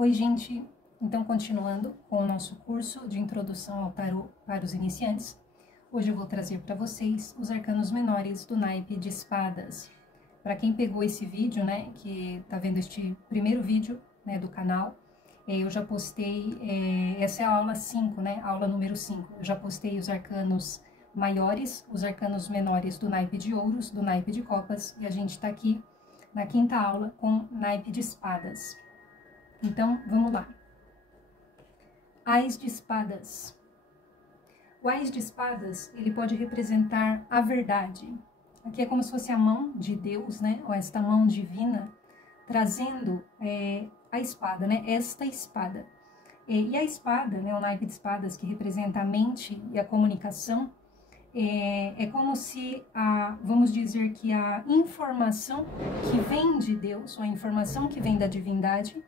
Oi, gente! Então, continuando com o nosso curso de Introdução ao Tarô para os Iniciantes, hoje eu vou trazer para vocês os arcanos menores do naipe de espadas. Para quem pegou esse vídeo, né, que tá vendo este primeiro vídeo, né, do canal, eu já postei, essa é a aula 5, né, aula número 5. Eu já postei os arcanos maiores, os arcanos menores do naipe de ouros, do naipe de copas, e a gente está aqui na quinta aula com naipe de espadas. Então, vamos lá. Ás de espadas. O ás de espadas, ele pode representar a verdade. Aqui é como se fosse a mão de Deus, né? Ou esta mão divina, trazendo a espada, né? Esta espada. E a espada, né? O naipe de espadas, que representa a mente e a comunicação, é como se, vamos dizer que a informação que vem de Deus, ou a informação que vem da divindade,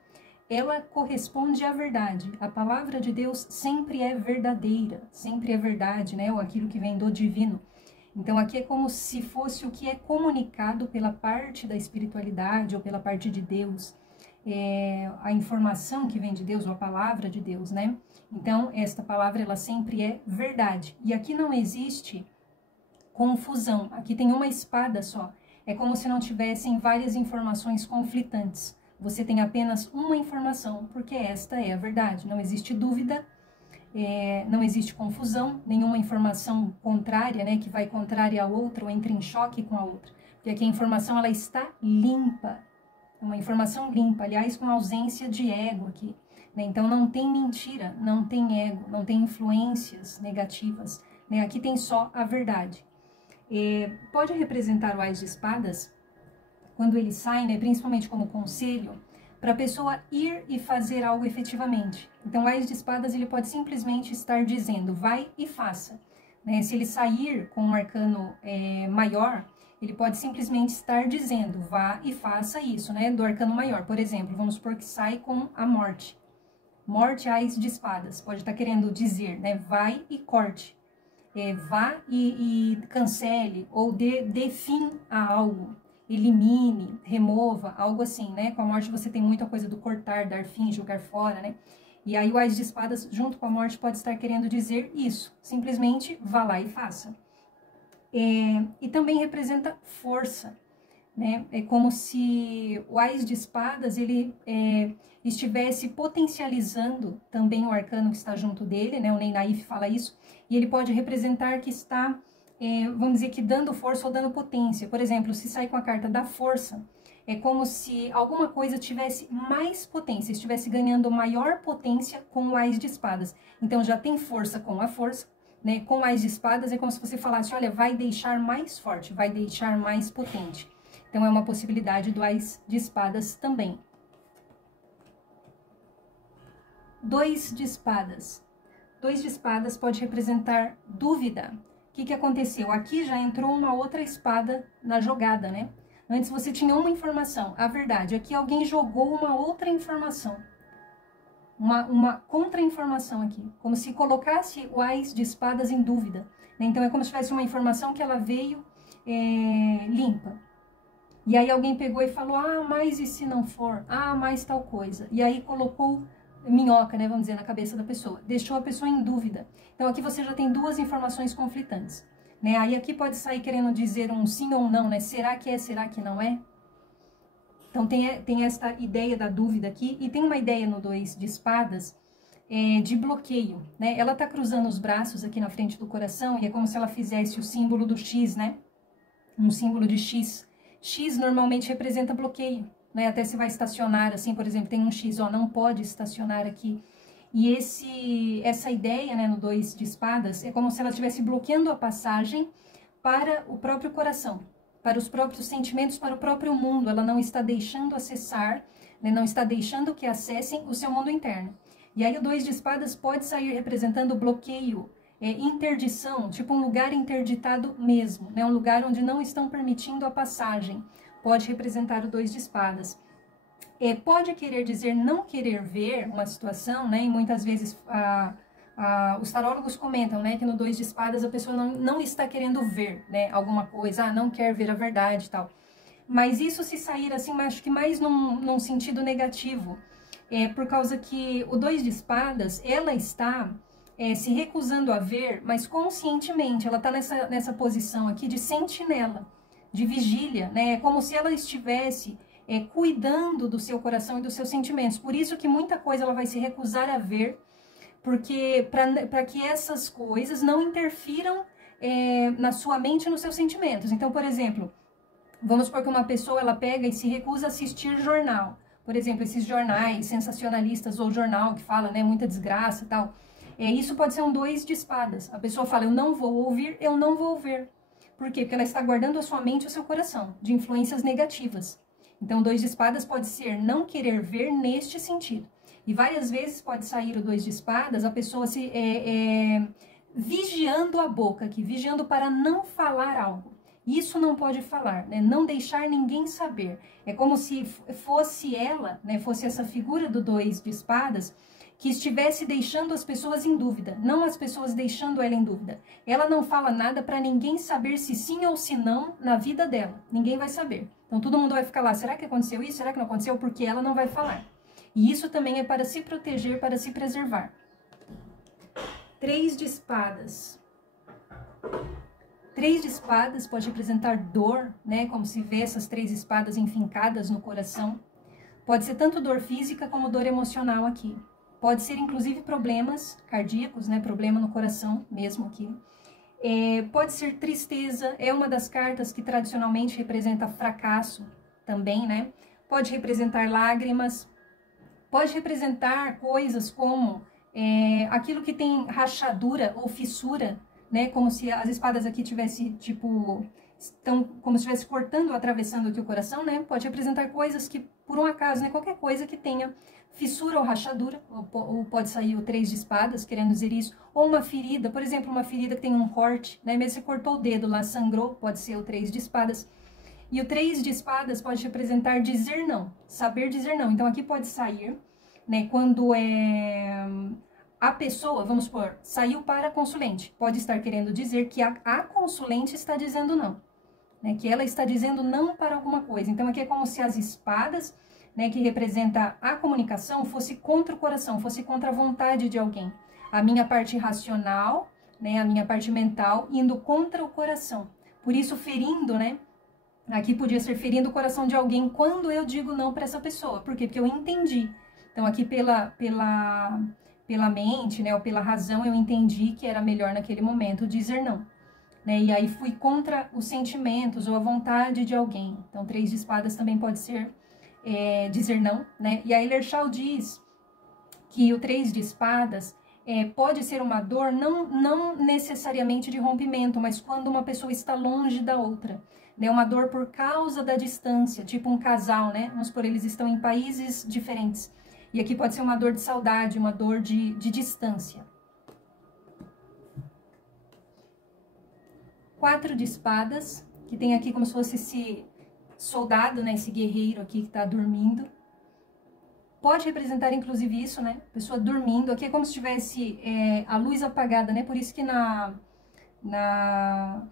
ela corresponde à verdade. A palavra de Deus sempre é verdadeira, sempre é verdade, né? Ou aquilo que vem do divino. Então, aqui é como se fosse o que é comunicado pela parte da espiritualidade ou pela parte de Deus. A informação que vem de Deus, ou a palavra de Deus, né? Então, esta palavra, ela sempre é verdade. E aqui não existe confusão. Aqui tem uma espada só. É como se não tivessem várias informações conflitantes. Você tem apenas uma informação, porque esta é a verdade. Não existe dúvida, não existe confusão, nenhuma informação contrária, né, que vai contrária à outra ou entre em choque com a outra. Porque aqui a informação, ela está limpa, uma informação limpa, aliás, com ausência de ego aqui. Né? Então não tem mentira, não tem ego, não tem influências negativas. Né? Aqui tem só a verdade. Pode representar o ás de espadas, quando ele sai, né, principalmente como conselho, para a pessoa ir e fazer algo efetivamente. Então, o ás de espadas, ele pode simplesmente estar dizendo, vai e faça. Né? Se ele sair com um arcano maior, ele pode simplesmente estar dizendo, vá e faça isso, né, do arcano maior. Por exemplo, vamos supor que sai com a morte. Morte, ás de espadas, pode estar querendo dizer, né, vai e corte. Vá e cancele, ou dê fim a algo. Elimine, remova, algo assim, né? Com a morte você tem muita coisa do cortar, dar fim, jogar fora, né? E aí o ás de espadas, junto com a morte, pode estar querendo dizer isso. Simplesmente vá lá e faça. E também representa força, né? É como se o ás de espadas, ele estivesse potencializando também o arcano que está junto dele, né? O Ney Naif fala isso. E ele pode representar que está... vamos dizer que dando força ou dando potência. Por exemplo, se sair com a carta da força, é como se alguma coisa tivesse mais potência, estivesse ganhando maior potência com o ás de espadas. Então já tem força com a força, né? Com o ás de espadas é como se você falasse, olha, vai deixar mais forte, vai deixar mais potente. Então é uma possibilidade do ás de espadas também. 2 de espadas. 2 de espadas pode representar dúvida. O que aconteceu? Aqui já entrou uma outra espada na jogada, né? Antes você tinha uma informação, a verdade. Aqui alguém jogou uma outra informação. Uma contra-informação aqui. Como se colocasse o ás de espadas em dúvida. Né? Então é como se tivesse uma informação que ela veio limpa. E aí alguém pegou e falou, mas e se não for? Mais tal coisa. E aí colocou minhoca, né, vamos dizer, na cabeça da pessoa. Deixou a pessoa em dúvida. Então aqui você já tem duas informações conflitantes. Né? Aí aqui pode sair querendo dizer um sim ou um não, né? Será que é, será que não é? Então tem esta ideia da dúvida aqui. E tem uma ideia no 2 de espadas de bloqueio. Né? Ela tá cruzando os braços aqui na frente do coração e é como se ela fizesse o símbolo do X, né? Um símbolo de X. X normalmente representa bloqueio. Né? Até se vai estacionar, assim, por exemplo, tem um X, não pode estacionar aqui. E essa ideia, né, no 2 de espadas, é como se ela estivesse bloqueando a passagem para o próprio coração, para os próprios sentimentos, para o próprio mundo. Ela não está deixando acessar, né, não está deixando que acessem o seu mundo interno. E aí o 2 de espadas pode sair representando bloqueio, interdição, tipo um lugar interditado mesmo, né, um lugar onde não estão permitindo a passagem. Pode representar o 2 de espadas. Pode querer dizer não querer ver uma situação, né? E muitas vezes os tarólogos comentam, né, que no 2 de espadas a pessoa não está querendo ver, né, alguma coisa, não quer ver a verdade e tal. Mas isso se sair assim, acho que mais num sentido negativo. por causa que o 2 de espadas, ela está se recusando a ver, mas conscientemente, ela está nessa posição aqui de sentinela, de vigília, né? É como se ela estivesse cuidando do seu coração e dos seus sentimentos. Por isso que muita coisa ela vai se recusar a ver, porque para que essas coisas não interfiram na sua mente e nos seus sentimentos. Então, por exemplo, vamos supor que uma pessoa ela pega e se recusa a assistir jornal. Por exemplo, esses jornais sensacionalistas ou jornal que fala, né, muita desgraça e tal. Isso pode ser um 2 de espadas. A pessoa fala, eu não vou ouvir, eu não vou ver. Por quê? Porque ela está guardando a sua mente e o seu coração de influências negativas. Então, 2 de espadas pode ser não querer ver neste sentido. E várias vezes pode sair o 2 de espadas, a pessoa se vigiando a boca aqui, vigiando para não falar algo. Isso não pode falar, né? Não deixar ninguém saber. É como se fosse ela, né? Fosse essa figura do 2 de espadas, que estivesse deixando as pessoas em dúvida, não as pessoas deixando ela em dúvida. Ela não fala nada para ninguém saber se sim ou se não na vida dela. Ninguém vai saber. Então todo mundo vai ficar lá, será que aconteceu isso? Será que não aconteceu? Porque ela não vai falar. E isso também é para se proteger, para se preservar. 3 de espadas. 3 de espadas pode representar dor, né? Como se vê essas 3 espadas enfincadas no coração. Pode ser tanto dor física como dor emocional aqui. Pode ser, inclusive, problemas cardíacos, né? Problema no coração mesmo aqui. Pode ser tristeza, é uma das cartas que tradicionalmente representa fracasso também, né? Pode representar lágrimas, pode representar coisas como aquilo que tem rachadura ou fissura, né? Como se as espadas aqui tivessem, tipo, como se estivesse cortando ou atravessando aqui o coração, né? Pode representar coisas que, por um acaso, né? Qualquer coisa que tenha fissura ou rachadura, ou pode sair o 3 de espadas, querendo dizer isso, ou uma ferida, por exemplo, uma ferida que tem um corte, né? Mesmo você cortou o dedo lá, sangrou, pode ser o 3 de espadas. E o 3 de espadas pode representar dizer não, saber dizer não. Então aqui pode sair, né? Quando a pessoa, vamos supor, saiu para a consulente, pode estar querendo dizer que a consulente está dizendo não, né? Que ela está dizendo não para alguma coisa. Então aqui é como se as espadas, né, que representa a comunicação, fosse contra o coração, fosse contra a vontade de alguém. A minha parte racional, né, a minha parte mental, indo contra o coração. Por isso, ferindo, né? Aqui podia ser ferindo o coração de alguém quando eu digo não para essa pessoa. Por quê? Porque eu entendi. Então, aqui pela mente, né, ou pela razão, eu entendi que era melhor naquele momento dizer não. Né? E aí fui contra os sentimentos ou a vontade de alguém. Então, 3 de espadas também pode ser dizer não, né? E a Ehlers-Schall diz que o 3 de espadas pode ser uma dor não necessariamente de rompimento, mas quando uma pessoa está longe da outra, né? Uma dor por causa da distância, tipo um casal, né? Vamos supor, eles estão em países diferentes. E aqui pode ser uma dor de saudade, uma dor de distância. 4 de espadas, que tem aqui como se fosse esse soldado, né, esse guerreiro aqui que está dormindo. Pode representar, inclusive, isso, né? Pessoa dormindo. Aqui é como se tivesse a luz apagada, né? Por isso que na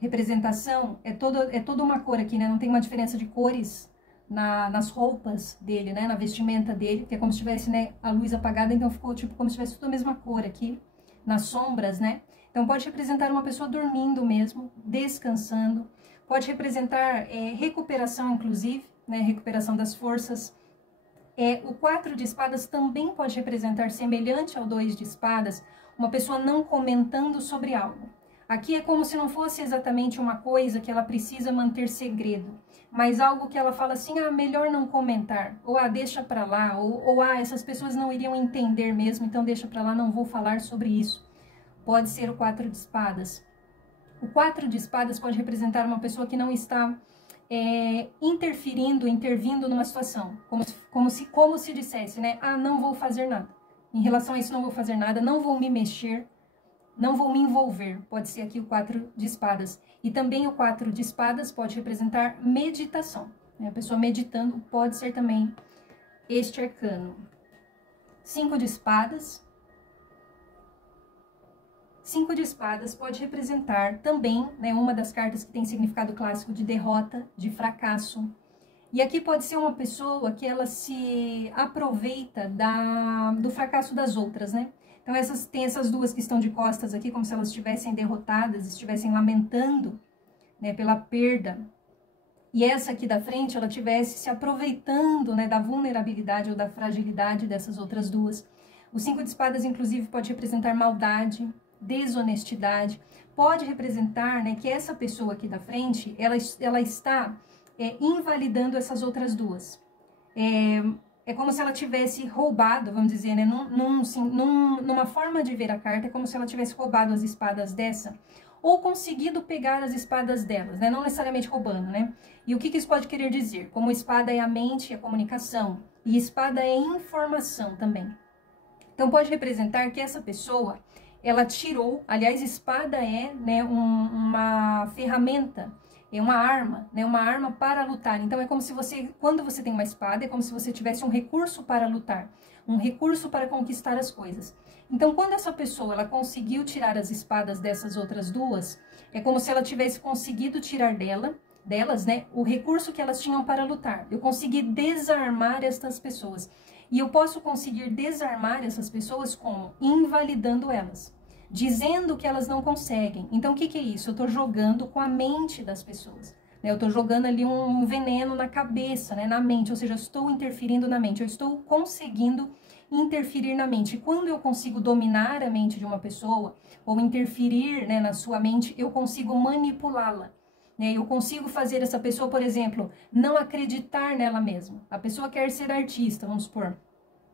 representação é toda uma cor aqui, né? Não tem uma diferença de cores nas roupas dele, né? Na vestimenta dele, que é como se tivesse, né, a luz apagada, então ficou tipo como se tivesse tudo a mesma cor aqui, nas sombras, né? Então pode representar uma pessoa dormindo mesmo, descansando. Pode representar recuperação, inclusive, né? Recuperação das forças. O 4 de espadas também pode representar, semelhante ao 2 de espadas, uma pessoa não comentando sobre algo. Aqui é como se não fosse exatamente uma coisa que ela precisa manter segredo, mas algo que ela fala assim, melhor não comentar, ou deixa pra lá, ou essas pessoas não iriam entender mesmo, então deixa pra lá, não vou falar sobre isso. Pode ser o 4 de espadas. O 4 de espadas pode representar uma pessoa que não está intervindo numa situação, como se dissesse, né? Não vou fazer nada. Em relação a isso, não vou fazer nada, não vou me mexer, não vou me envolver. Pode ser aqui o 4 de espadas. E também o 4 de espadas pode representar meditação, né? A pessoa meditando pode ser também este arcano. 5 de espadas. 5 de espadas pode representar também, né, uma das cartas que tem significado clássico de derrota, de fracasso. E aqui pode ser uma pessoa que ela se aproveita do fracasso das outras, né? Então tem essas duas que estão de costas aqui, como se elas estivessem derrotadas, estivessem lamentando, né, pela perda. E essa aqui da frente, ela estivesse se aproveitando, né, da vulnerabilidade ou da fragilidade dessas outras duas. O 5 de espadas, inclusive, pode representar maldade, desonestidade. Pode representar, né, que essa pessoa aqui da frente, ela está invalidando essas outras duas. É como se ela tivesse roubado, vamos dizer, né, numa forma de ver a carta, é como se ela tivesse roubado as espadas dessa, ou conseguido pegar as espadas delas, né, não necessariamente roubando, né. E o que isso pode querer dizer? Como espada é a mente e a comunicação, e espada é informação também. Então pode representar que essa pessoa, ela tirou, aliás, espada é, né, uma ferramenta, é uma arma, né, uma arma para lutar. Então é como se você, quando você tem uma espada, é como se você tivesse um recurso para lutar, um recurso para conquistar as coisas. Então quando essa pessoa, ela conseguiu tirar as espadas dessas outras duas, é como se ela tivesse conseguido tirar delas, né, o recurso que elas tinham para lutar. Eu consegui desarmar estas pessoas. E eu posso conseguir desarmar essas pessoas como? Invalidando elas, dizendo que elas não conseguem. Então, o que é isso? Eu estou jogando com a mente das pessoas. Né? Eu estou jogando ali um veneno na cabeça, né? Na mente, ou seja, eu estou interferindo na mente, eu estou conseguindo interferir na mente. E quando eu consigo dominar a mente de uma pessoa, ou interferir, né, na sua mente, eu consigo manipulá-la. Eu consigo fazer essa pessoa, por exemplo, não acreditar nela mesma. A pessoa quer ser artista, vamos supor.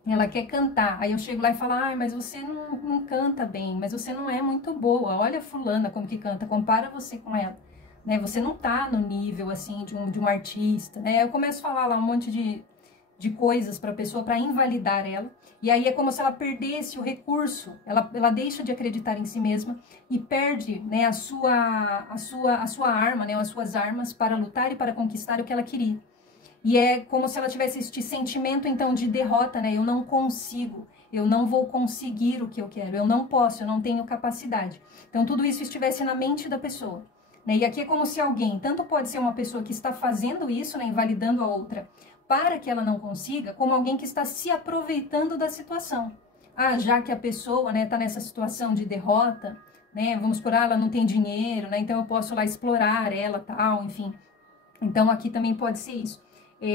Ela quer cantar. Aí eu chego lá e falo, mas você não canta bem, mas você não é muito boa. Olha a fulana como que canta, compara você com ela. Né? Você não tá no nível, assim, de um artista. Né? Eu começo a falar lá um monte de coisas para a pessoa, para invalidar ela. E aí é como se ela perdesse o recurso, ela deixa de acreditar em si mesma e perde, né, a sua arma, né, as suas armas para lutar e para conquistar o que ela queria. E é como se ela tivesse este sentimento, então, de derrota, né, eu não consigo, eu não vou conseguir o que eu quero, eu não posso, eu não tenho capacidade. Então, tudo isso estivesse na mente da pessoa. Né? E aqui é como se alguém, tanto pode ser uma pessoa que está fazendo isso, né, invalidando a outra, para que ela não consiga, como alguém que está se aproveitando da situação. Já que a pessoa, né, está nessa situação de derrota, né, vamos por ela não tem dinheiro, né, então eu posso lá explorar ela, tal, enfim. Então aqui também pode ser isso.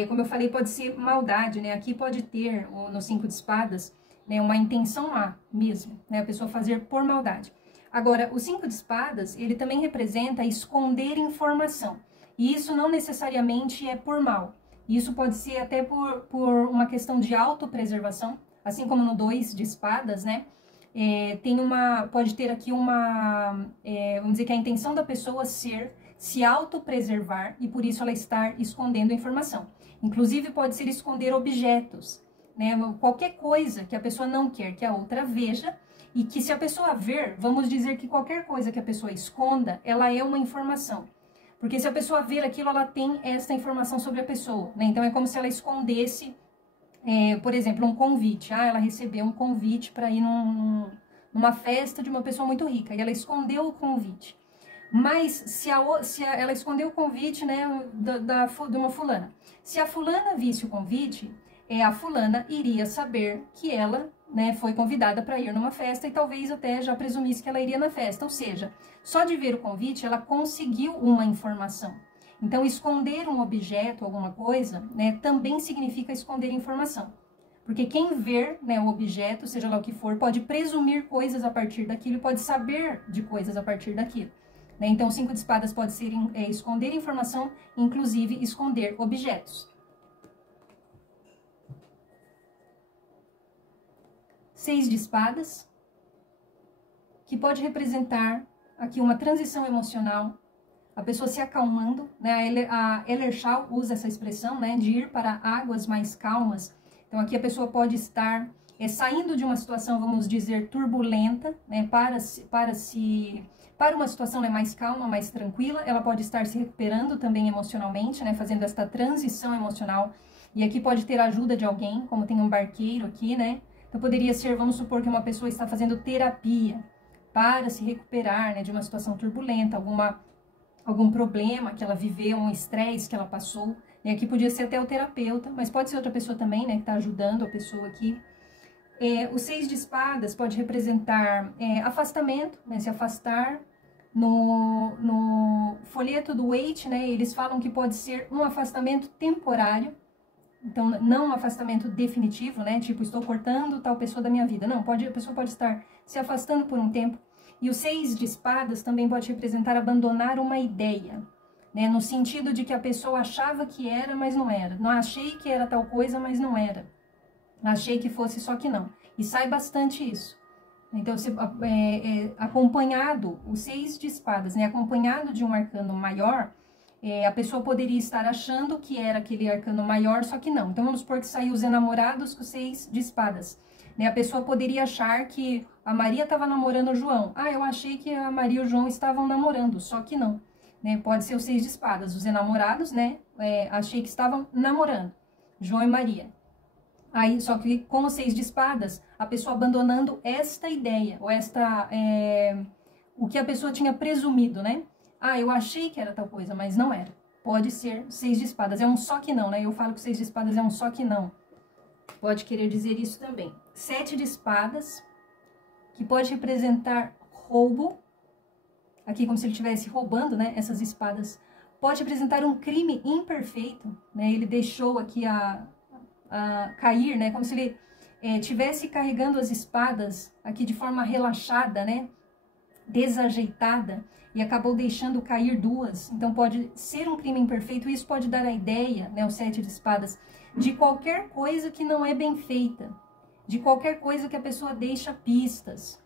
Como eu falei, pode ser maldade, né, aqui pode ter, no 5 de espadas, né, uma intenção má mesmo, né, a pessoa fazer por maldade. Agora, o 5 de espadas, ele também representa esconder informação, e isso não necessariamente é por mal. Isso pode ser até por uma questão de autopreservação, assim como no 2 de espadas, né? Pode ter aqui vamos dizer que a intenção da pessoa se autopreservar e por isso ela estar escondendo a informação. Inclusive pode ser esconder objetos, né? Qualquer coisa que a pessoa não quer que a outra veja e que se a pessoa ver, vamos dizer que qualquer coisa que a pessoa esconda, ela é uma informação. Porque se a pessoa ver aquilo, ela tem essa informação sobre a pessoa, né? Então é como se ela escondesse, por exemplo, um convite. Ela recebeu um convite para ir numa festa de uma pessoa muito rica e ela escondeu o convite. Mas se ela escondeu o convite, né, de uma fulana. Se a fulana visse o convite, a fulana iria saber que ela, né, foi convidada para ir numa festa e talvez até já presumisse que ela iria na festa. Ou seja, só de ver o convite, ela conseguiu uma informação. Então, esconder um objeto, alguma coisa, né, também significa esconder informação. Porque quem ver, né, o objeto, seja lá o que for, pode presumir coisas a partir daquilo, pode saber de coisas a partir daquilo. Né? Então, o 5 de espadas pode ser esconder informação, inclusive esconder objetos. 6 de espadas, que pode representar aqui uma transição emocional, a pessoa se acalmando, né? A Ellershaw usa essa expressão, né, de ir para águas mais calmas. Então aqui a pessoa pode estar saindo de uma situação, vamos dizer, turbulenta, né, para uma situação, né, mais calma, mais tranquila. Ela pode estar se recuperando também emocionalmente, né, fazendo esta transição emocional. E aqui pode ter a ajuda de alguém, como tem um barqueiro aqui, né? Então poderia ser, vamos supor que uma pessoa está fazendo terapia para se recuperar, né, de uma situação turbulenta, algum problema que ela viveu, um estresse que ela passou, E aqui podia ser até o terapeuta, mas pode ser outra pessoa também, né, que está ajudando a pessoa aqui. O 6 de espadas pode representar afastamento, né, se afastar. No folheto do Waite, né, eles falam que pode ser um afastamento temporário, então não um afastamento definitivo, né, tipo, estou cortando tal pessoa da minha vida. Não, a pessoa pode estar se afastando por um tempo. E o 6 de espadas também pode representar abandonar uma ideia, né, no sentido de que a pessoa achava que era, mas não era. Não achei que era tal coisa, mas não era. Achei que fosse, só que não. E sai bastante isso. Então, acompanhado, o 6 de espadas, né, acompanhado de um arcano maior, a pessoa poderia estar achando que era aquele arcano maior, só que não. Então, vamos supor que saiu os enamorados com o 6 de espadas. Né, a pessoa poderia achar que a Maria estava namorando o João. Ah, eu achei que a Maria e o João estavam namorando, só que não. Né, pode ser o 6 de espadas, os enamorados, né, achei que estavam namorando, João e Maria. Aí, só que com os 6 de espadas, a pessoa abandonando esta ideia, ou o que a pessoa tinha presumido, né? Ah, eu achei que era tal coisa, mas não era. Pode ser 6 de espadas, é um só que não, né? Eu falo que 6 de espadas é um só que não. Pode querer dizer isso também. 7 de espadas, que pode representar roubo. Aqui como se ele estivesse roubando, né? Essas espadas. Pode representar um crime imperfeito, né? Ele deixou aqui cair, né? Como se ele estivesse carregando as espadas aqui de forma relaxada, né? Desajeitada, e acabou deixando cair duas. Então pode ser um crime imperfeito. Isso pode dar a ideia, né? O 7 de espadas, de qualquer coisa que não é bem feita, de qualquer coisa que a pessoa deixa pistas.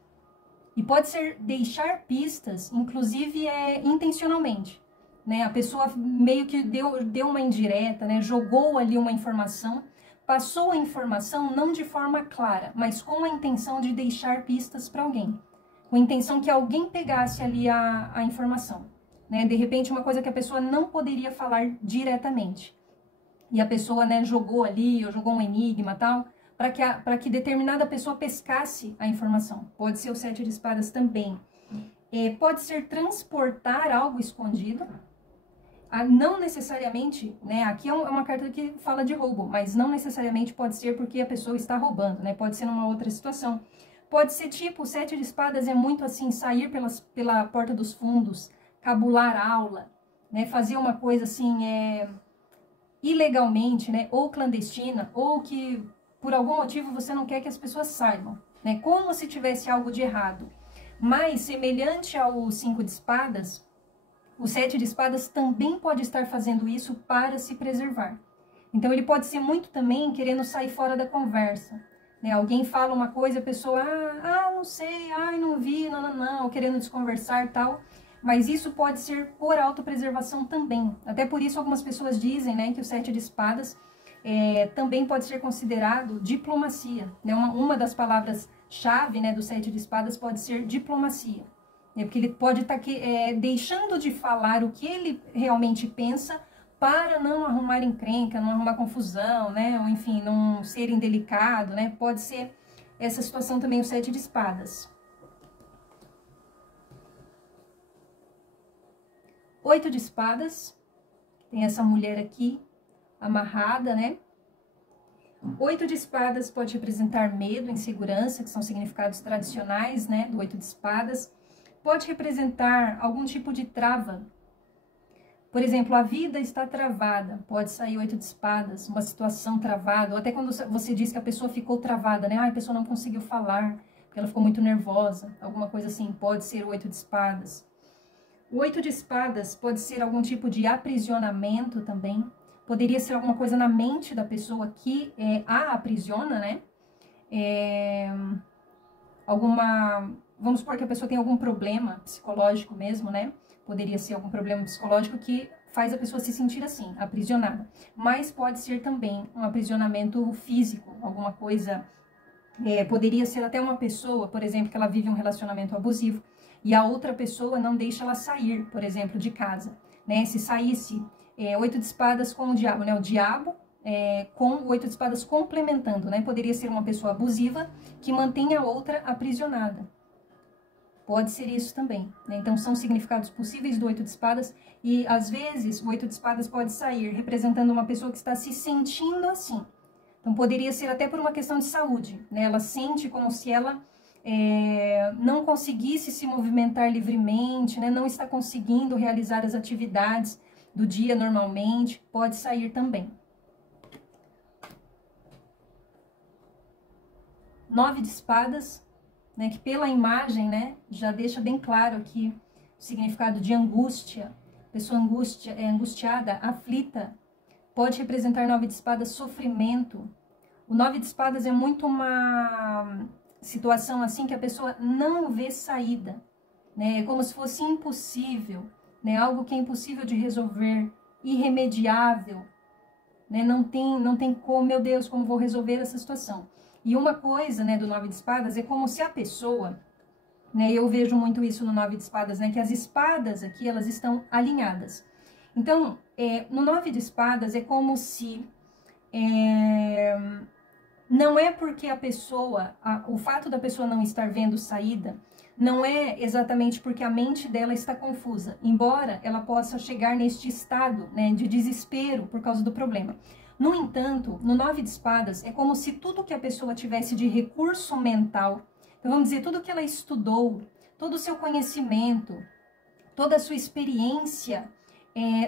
E pode ser deixar pistas, inclusive intencionalmente. Né? A pessoa meio que deu uma indireta, né? Jogou ali uma informação, passou a informação não de forma clara, mas com a intenção de deixar pistas para alguém. Com a intenção que alguém pegasse ali a informação. Né? De repente, uma coisa que a pessoa não poderia falar diretamente. E a pessoa, né, jogou ali, ou jogou um enigma e tal, para que determinada pessoa pescasse a informação. Pode ser o 7 de espadas também. Pode ser transportar algo escondido. Não necessariamente, né, aqui é uma carta que fala de roubo, mas não necessariamente pode ser porque a pessoa está roubando, né, pode ser numa outra situação. Pode ser tipo, o 7 de espadas é muito assim, sair pela porta dos fundos, cabular aula, né, fazer uma coisa assim, ilegalmente, né, ou clandestina, ou que por algum motivo você não quer que as pessoas saibam, né, como se tivesse algo de errado. Mas, semelhante ao 5 de espadas, o 7 de espadas também pode estar fazendo isso para se preservar. Então, ele pode ser muito também querendo sair fora da conversa. Né? Alguém fala uma coisa, a pessoa, não sei, não vi, não, querendo desconversar e tal. Mas isso pode ser por autopreservação também. Até por isso, algumas pessoas dizem, né, que o 7 de espadas também pode ser considerado diplomacia. Né? Uma das palavras-chave, né, do 7 de espadas pode ser diplomacia. Porque ele pode estar deixando de falar o que ele realmente pensa para não arrumar encrenca, não arrumar confusão, né? Ou enfim, não ser indelicado, né? Pode ser essa situação também o 7 de espadas. 8 de espadas, tem essa mulher aqui amarrada, né? 8 de espadas pode representar medo, insegurança, que são significados tradicionais, né? Do 8 de espadas. Pode representar algum tipo de trava. Por exemplo, a vida está travada. Pode sair 8 de espadas, uma situação travada. Ou até quando você diz que a pessoa ficou travada, né? A pessoa não conseguiu falar, porque ela ficou muito nervosa. Alguma coisa assim, pode ser o 8 de espadas. O 8 de espadas pode ser algum tipo de aprisionamento também. Poderia ser alguma coisa na mente da pessoa que a aprisiona, né? Vamos supor que a pessoa tem algum problema psicológico mesmo, né? Poderia ser algum problema psicológico que faz a pessoa se sentir assim, aprisionada. Mas pode ser também um aprisionamento físico, alguma coisa. Poderia ser até uma pessoa, por exemplo, que ela vive um relacionamento abusivo e a outra pessoa não deixa ela sair, por exemplo, de casa. Né? Se saísse 8 de espadas com o diabo, né? O diabo com o 8 de espadas complementando, né? Poderia ser uma pessoa abusiva que mantém a outra aprisionada. Pode ser isso também, né? Então, são significados possíveis do 8 de espadas e, às vezes, o 8 de espadas pode sair representando uma pessoa que está se sentindo assim. Então, poderia ser até por uma questão de saúde, né? Ela sente como se ela não conseguisse se movimentar livremente, né? Não está conseguindo realizar as atividades do dia normalmente, pode sair também. 9 de espadas, né, que pela imagem, né, já deixa bem claro aqui o significado de angústia. Pessoa angustiada, aflita. Pode representar 9 de espadas sofrimento. O 9 de espadas é muito uma situação assim que a pessoa não vê saída, né? É como se fosse impossível, né? Algo que é impossível de resolver, irremediável, né? Não tem como, meu Deus, como vou resolver essa situação. E uma coisa, né, do 9 de espadas é como se a pessoa, né, eu vejo muito isso no 9 de espadas, né, que as espadas aqui, elas estão alinhadas. Então, no 9 de espadas é como se não é porque a pessoa, o fato da pessoa não estar vendo saída, não é exatamente porque a mente dela está confusa, embora ela possa chegar neste estado, né, de desespero por causa do problema. No entanto, no 9 de espadas, é como se tudo que a pessoa tivesse de recurso mental, então vamos dizer, tudo que ela estudou, todo o seu conhecimento, toda a sua experiência,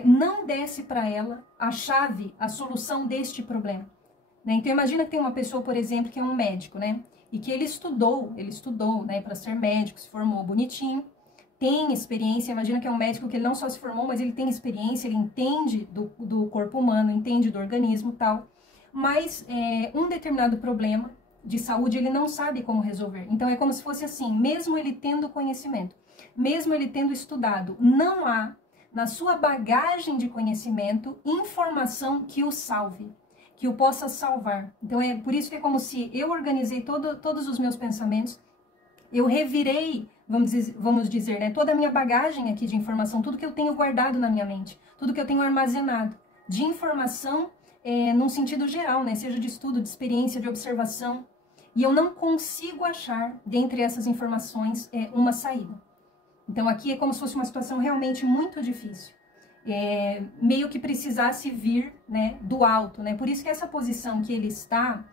não desse para ela a chave, a solução deste problema. Né? Então, imagina que tem uma pessoa, por exemplo, que é um médico, né? E que ele estudou, né, para ser médico, se formou bonitinho, tem experiência. Imagina que é um médico que ele não só se formou, mas ele tem experiência, ele entende do corpo humano, entende do organismo e tal. Mas um determinado problema de saúde ele não sabe como resolver. Então é como se fosse assim, mesmo ele tendo conhecimento, mesmo ele tendo estudado, não há na sua bagagem de conhecimento informação que o salve, que o possa salvar. Então é por isso que é como se eu organizei todos os meus pensamentos, eu revirei, vamos dizer, né, toda a minha bagagem aqui de informação, tudo que eu tenho guardado na minha mente, tudo que eu tenho armazenado de informação num sentido geral, né, seja de estudo, de experiência, de observação, e eu não consigo achar, dentre essas informações, uma saída. Então aqui é como se fosse uma situação realmente muito difícil. Meio que precisasse vir, né, do alto, né? Por isso que essa posição que ele está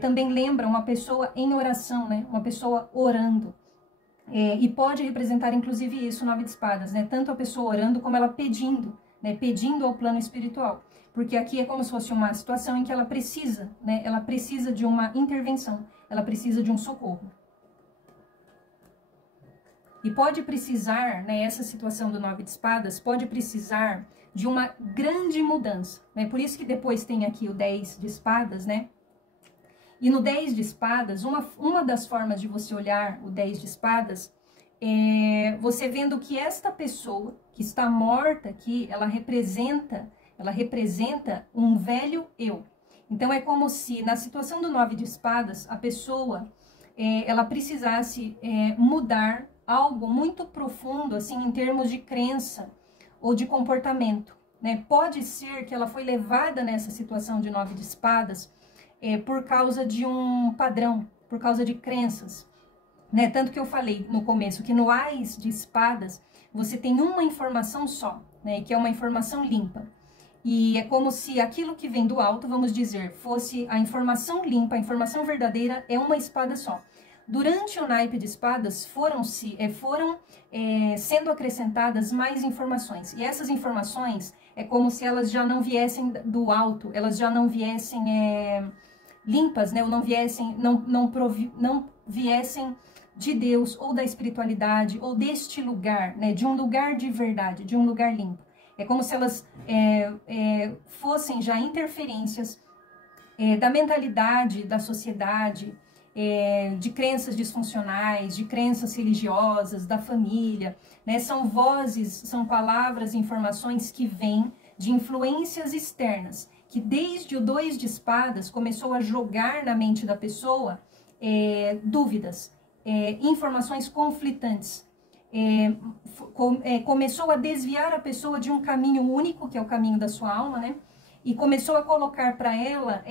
também lembra uma pessoa em oração, né? Uma pessoa orando. E pode representar, inclusive, isso, 9 de espadas, né? Tanto a pessoa orando como ela pedindo, né? Pedindo ao plano espiritual. Porque aqui é como se fosse uma situação em que ela precisa, né? Ela precisa de uma intervenção, ela precisa de um socorro. E pode precisar, né, essa situação do 9 de espadas, pode precisar de uma grande mudança, né? Por isso que depois tem aqui o 10 de espadas, né? E no 10 de espadas, uma das formas de você olhar o 10 de espadas é você vendo que esta pessoa que está morta aqui, ela representa um velho eu. Então é como se na situação do 9 de espadas, a pessoa ela precisasse mudar algo muito profundo, assim, em termos de crença ou de comportamento, né? Pode ser que ela foi levada nessa situação de 9 de espadas por causa de um padrão, por causa de crenças, né? Tanto que eu falei no começo que no Ás de espadas você tem uma informação só, né? Que é uma informação limpa. E é como se aquilo que vem do alto, vamos dizer, fosse a informação limpa, a informação verdadeira é uma espada só. Durante o naipe de espadas foram sendo acrescentadas mais informações. E essas informações é como se elas já não viessem do alto, elas já não viessem limpas, né? Ou não viessem de Deus ou da espiritualidade ou deste lugar, né? De um lugar de verdade, de um lugar limpo. É como se elas fossem já interferências da mentalidade da sociedade, de crenças disfuncionais, de crenças religiosas, da família, né? São vozes, são palavras, informações que vêm de influências externas, que desde o 2 de espadas começou a jogar na mente da pessoa dúvidas, informações conflitantes, começou a desviar a pessoa de um caminho único, que é o caminho da sua alma, né? E começou a colocar para ela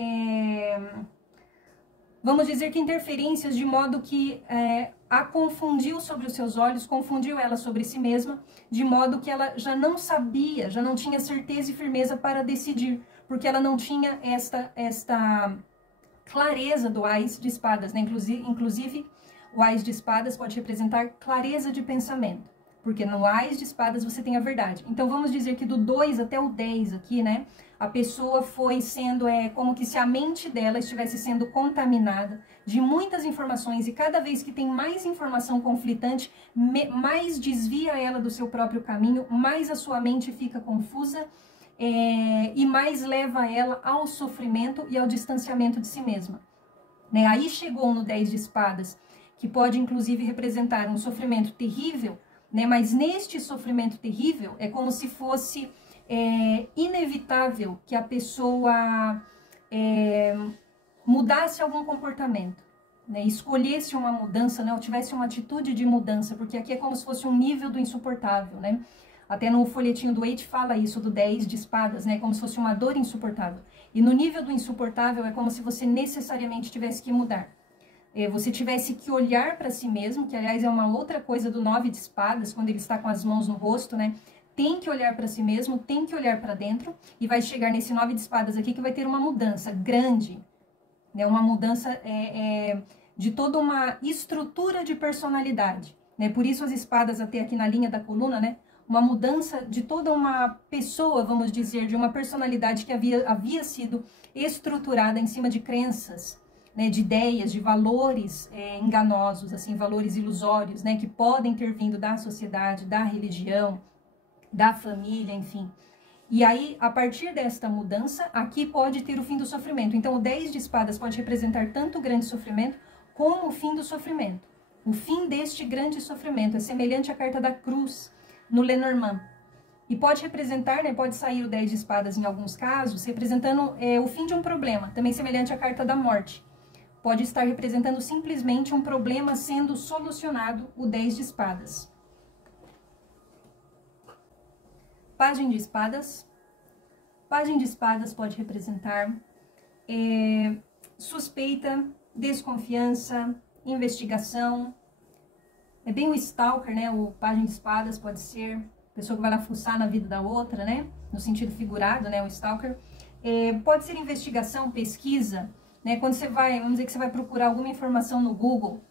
vamos dizer que interferências de modo que a confundiu sobre os seus olhos, confundiu ela sobre si mesma, de modo que ela já não sabia, já não tinha certeza e firmeza para decidir, porque ela não tinha esta clareza do Ás de espadas, né? Inclusive, o Ás de espadas pode representar clareza de pensamento, porque no Ás de espadas você tem a verdade. Então, vamos dizer que do 2 até o 10 aqui, né? A pessoa foi sendo, como que se a mente dela estivesse sendo contaminada de muitas informações, e cada vez que tem mais informação conflitante, mais desvia ela do seu próprio caminho, mais a sua mente fica confusa, e mais leva ela ao sofrimento e ao distanciamento de si mesma. Né? Aí chegou no 10 de espadas, que pode inclusive representar um sofrimento terrível, né? Mas neste sofrimento terrível é como se fosse inevitável que a pessoa mudasse algum comportamento, né? Escolhesse uma mudança, né? Ou tivesse uma atitude de mudança, porque aqui é como se fosse um nível do insuportável, né? Até no folhetinho do Eight fala isso, do 10 de espadas, né? Como se fosse uma dor insuportável. E no nível do insuportável é como se você necessariamente tivesse que mudar. Você tivesse que olhar para si mesmo, que aliás é uma outra coisa do 9 de espadas, quando ele está com as mãos no rosto, né? Tem que olhar para si mesmo, tem que olhar para dentro, e vai chegar nesse 9 de espadas aqui que vai ter uma mudança grande, né? Uma mudança de toda uma estrutura de personalidade, né? Por isso as espadas até aqui na linha da coluna, né? Uma mudança de toda uma pessoa, vamos dizer, de uma personalidade que havia sido estruturada em cima de crenças, né, de ideias, de valores enganosos, assim, valores ilusórios, né, que podem ter vindo da sociedade, da religião, da família, enfim. E aí, a partir desta mudança, aqui pode ter o fim do sofrimento. Então, o 10 de espadas pode representar tanto o grande sofrimento como o fim do sofrimento. O fim deste grande sofrimento é semelhante à carta da cruz no Lenormand. E pode representar, né, pode sair o 10 de espadas em alguns casos, representando o fim de um problema, também semelhante à carta da morte. Pode estar representando simplesmente um problema sendo solucionado, o 10 de espadas. Pajem de espadas. Pajem de espadas pode representar suspeita, desconfiança, investigação. É bem o stalker, né? O pajem de espadas pode ser pessoa que vai lá fuçar na vida da outra, né? No sentido figurado, né? O stalker. Pode ser investigação, pesquisa, né? Quando você vai, vamos dizer que você vai procurar alguma informação no Google.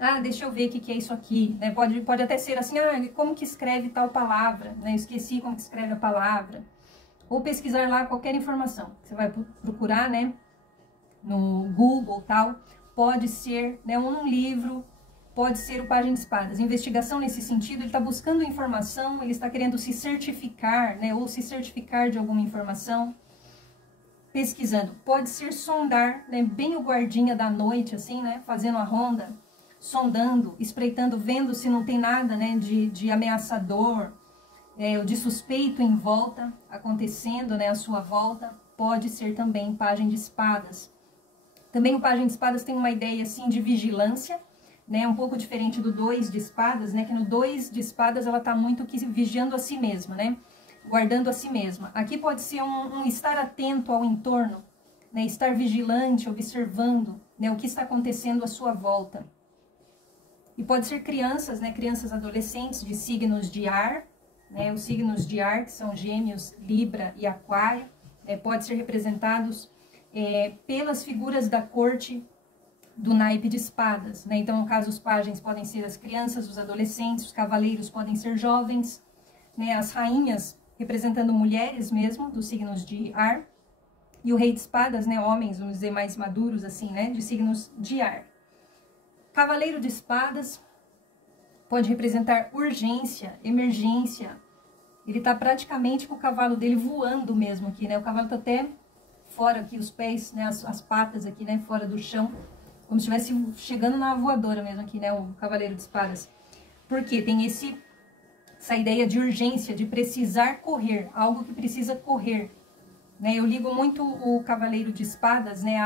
Ah, deixa eu ver o que é isso aqui, né? Pode até ser assim, como que escreve tal palavra, né? Eu esqueci como que escreve a palavra. Ou pesquisar lá qualquer informação que você vai procurar, né? No Google, tal. Pode ser, né, um livro, pode ser o pajem de espadas. Investigação nesse sentido, ele está buscando informação, ele está querendo se certificar, né? Ou se certificar de alguma informação. Pesquisando. Pode ser sondar, né? Bem o guardinha da noite, assim, né? Fazendo a ronda. Sondando, espreitando, vendo se não tem nada, né, de ameaçador, ou de suspeito em volta, acontecendo, né, à sua volta, pode ser também pajem de espadas. Também o pajem de espadas tem uma ideia, assim, de vigilância, né, um pouco diferente do 2 de espadas, né, que no 2 de espadas ela tá muito que vigiando a si mesma, né, guardando a si mesma. Aqui pode ser um estar atento ao entorno, né, estar vigilante, observando, né, o que está acontecendo à sua volta. E pode ser crianças, né, crianças adolescentes de signos de ar, né, os signos de ar, que são Gêmeos, Libra e Aquário, pode ser representados pelas figuras da corte do naipe de espadas, né? Então, no caso, os pajens podem ser as crianças, os adolescentes, os cavaleiros podem ser jovens, né, as rainhas representando mulheres mesmo, dos signos de ar, e o rei de espadas, né, homens, vamos dizer, mais maduros, assim, né, de signos de ar. Cavaleiro de espadas pode representar urgência, emergência. Ele está praticamente com o cavalo dele voando mesmo aqui, né? O cavalo está até fora aqui, os pés, né? As patas aqui, né? Fora do chão. Como se estivesse chegando na voadora mesmo aqui, né? O cavaleiro de espadas. Porque tem essa ideia de urgência, de precisar correr. Algo que precisa correr. Né? Eu ligo muito o cavaleiro de espadas, né?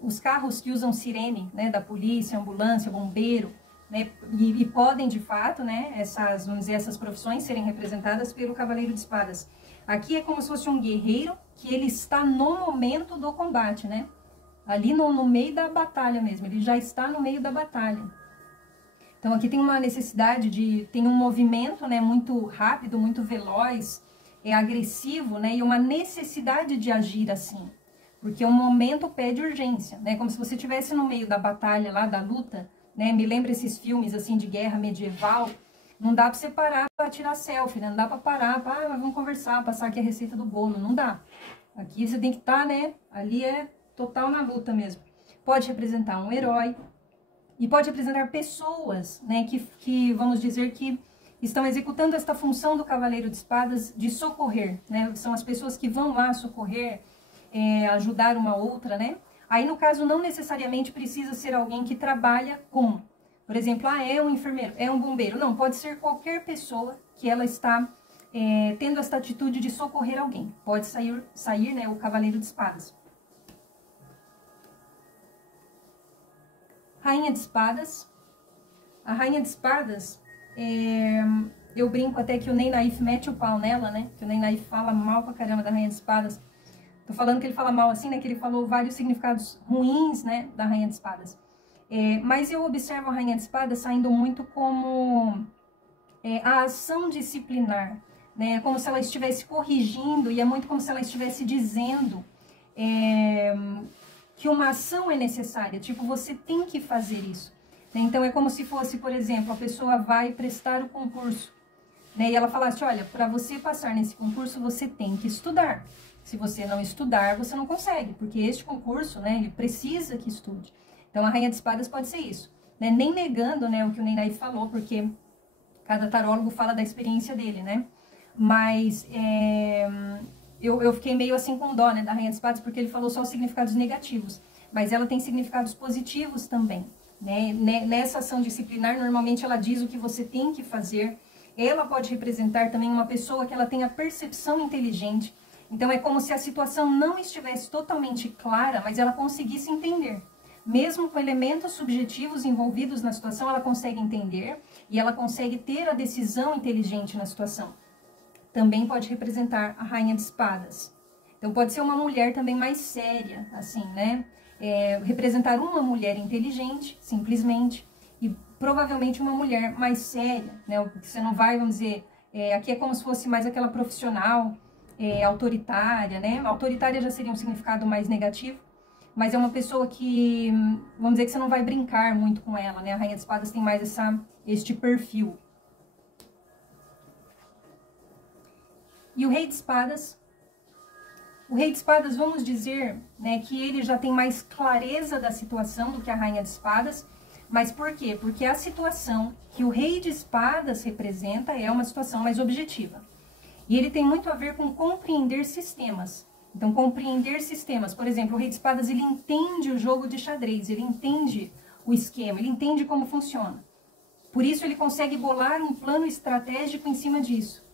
Os carros que usam sirene, né, da polícia, ambulância, bombeiro, né, e podem, de fato, né, vamos dizer, essas profissões serem representadas pelo cavaleiro de espadas. Aqui é como se fosse um guerreiro que ele está no momento do combate, né? ali no meio da batalha mesmo, ele já está no meio da batalha. Então aqui tem uma necessidade tem um movimento, né, muito rápido, muito veloz, agressivo, né, e uma necessidade de agir assim, porque o momento pede urgência, né, como se você estivesse no meio da batalha lá, da luta, né, me lembra esses filmes assim de guerra medieval. Não dá pra você parar pra tirar selfie, né, não dá pra parar, vamos conversar, passar aqui a receita do bolo, não dá. Aqui você tem que estar, né, ali é total na luta mesmo. Pode representar um herói, e pode representar pessoas, né, que vamos dizer que estão executando esta função do cavaleiro de espadas de socorrer, né, são as pessoas que vão lá socorrer, ajudar uma outra, né. Aí no caso não necessariamente precisa ser alguém que trabalha com, por exemplo, é um enfermeiro, é um bombeiro, não, pode ser qualquer pessoa que ela está tendo esta atitude de socorrer alguém, pode sair, né, o cavaleiro de espadas. Rainha de espadas. A rainha de espadas, eu brinco até que o Ney Naif mete o pau nela, né? Que o Ney Naif fala mal pra caramba da rainha de espadas. Tô falando que ele fala mal assim, né? Que ele falou vários significados ruins, né? Da rainha de espadas. Mas eu observo a rainha de espadas saindo muito como a ação disciplinar, né? Como se ela estivesse corrigindo, e é muito como se ela estivesse dizendo que uma ação é necessária, tipo, você tem que fazer isso. Então, é como se fosse, por exemplo, a pessoa vai prestar o concurso, né, e ela falasse, olha, para você passar nesse concurso, você tem que estudar. Se você não estudar, você não consegue, porque este concurso, né, ele precisa que estude. Então, a rainha de espadas pode ser isso, né, nem negando, né, o que o Ney Naif falou, porque cada tarólogo fala da experiência dele, né, mas eu fiquei meio assim com dó, né, da rainha de espadas, porque ele falou só os significados negativos, mas ela tem significados positivos também, né? Nessa ação disciplinar, normalmente ela diz o que você tem que fazer. Ela pode representar também uma pessoa que ela tenha percepção inteligente, então é como se a situação não estivesse totalmente clara, mas ela conseguisse entender. Mesmo com elementos subjetivos envolvidos na situação, ela consegue entender e ela consegue ter a decisão inteligente na situação. Também pode representar a rainha de espadas. Então, pode ser uma mulher também mais séria, assim, né? Representar uma mulher inteligente, simplesmente, e provavelmente uma mulher mais séria, né? Porque você não vai, vamos dizer, aqui é como se fosse mais aquela profissional, autoritária, né? Autoritária já seria um significado mais negativo, mas é uma pessoa que, vamos dizer que você não vai brincar muito com ela, né? A rainha de espadas tem mais este perfil. E o rei de espadas, vamos dizer, né, que ele já tem mais clareza da situação do que a rainha de espadas. Mas por quê? Porque a situação que o rei de espadas representa é uma situação mais objetiva. E ele tem muito a ver com compreender sistemas. Então, compreender sistemas. Por exemplo, o rei de espadas, ele entende o jogo de xadrez, ele entende o esquema, ele entende como funciona. Por isso, ele consegue bolar um plano estratégico em cima disso.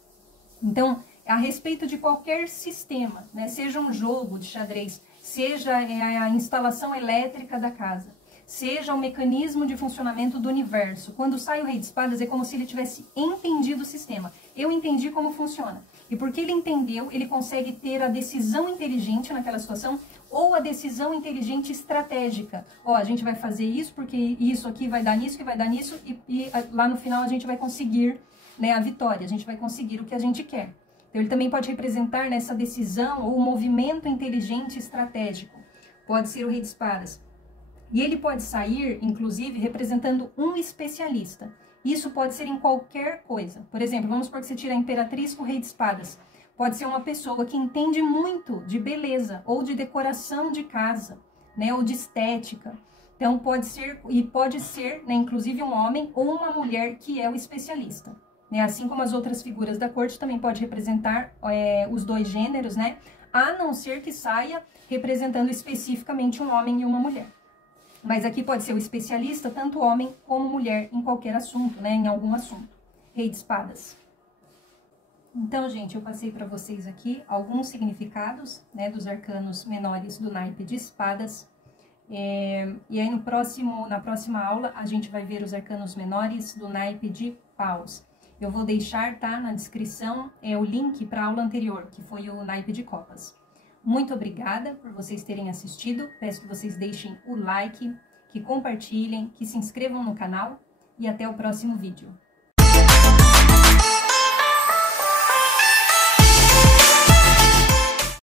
Então, a respeito de qualquer sistema, né, seja um jogo de xadrez, seja a instalação elétrica da casa, seja o mecanismo de funcionamento do universo. Quando sai o rei de espadas, é como se ele tivesse entendido o sistema. Eu entendi como funciona. E porque ele entendeu, ele consegue ter a decisão inteligente naquela situação, ou a decisão inteligente estratégica. Ó, a gente vai fazer isso porque isso aqui vai dar nisso, que vai dar nisso, e lá no final a gente vai conseguir, né, a vitória, a gente vai conseguir o que a gente quer. Então, ele também pode representar nessa decisão ou movimento inteligente estratégico. Pode ser o rei de espadas. E ele pode sair, inclusive, representando um especialista. Isso pode ser em qualquer coisa. Por exemplo, vamos supor que você tira a imperatriz com o rei de espadas. Pode ser uma pessoa que entende muito de beleza ou de decoração de casa, né, ou de estética. Então, pode ser, né, inclusive um homem ou uma mulher que é o especialista. Né? Assim como as outras figuras da corte, também pode representar os dois gêneros, né? A não ser que saia representando especificamente um homem e uma mulher. Mas aqui pode ser o especialista, tanto homem como mulher, em qualquer assunto, né? Em algum assunto. Rei de espadas. Então, gente, eu passei para vocês aqui alguns significados, né, dos arcanos menores do naipe de espadas. E aí na próxima aula a gente vai ver os arcanos menores do naipe de paus. Eu vou deixar, tá, na descrição o link para a aula anterior, que foi o naipe de copas. Muito obrigada por vocês terem assistido. Peço que vocês deixem o like, que compartilhem, que se inscrevam no canal e até o próximo vídeo.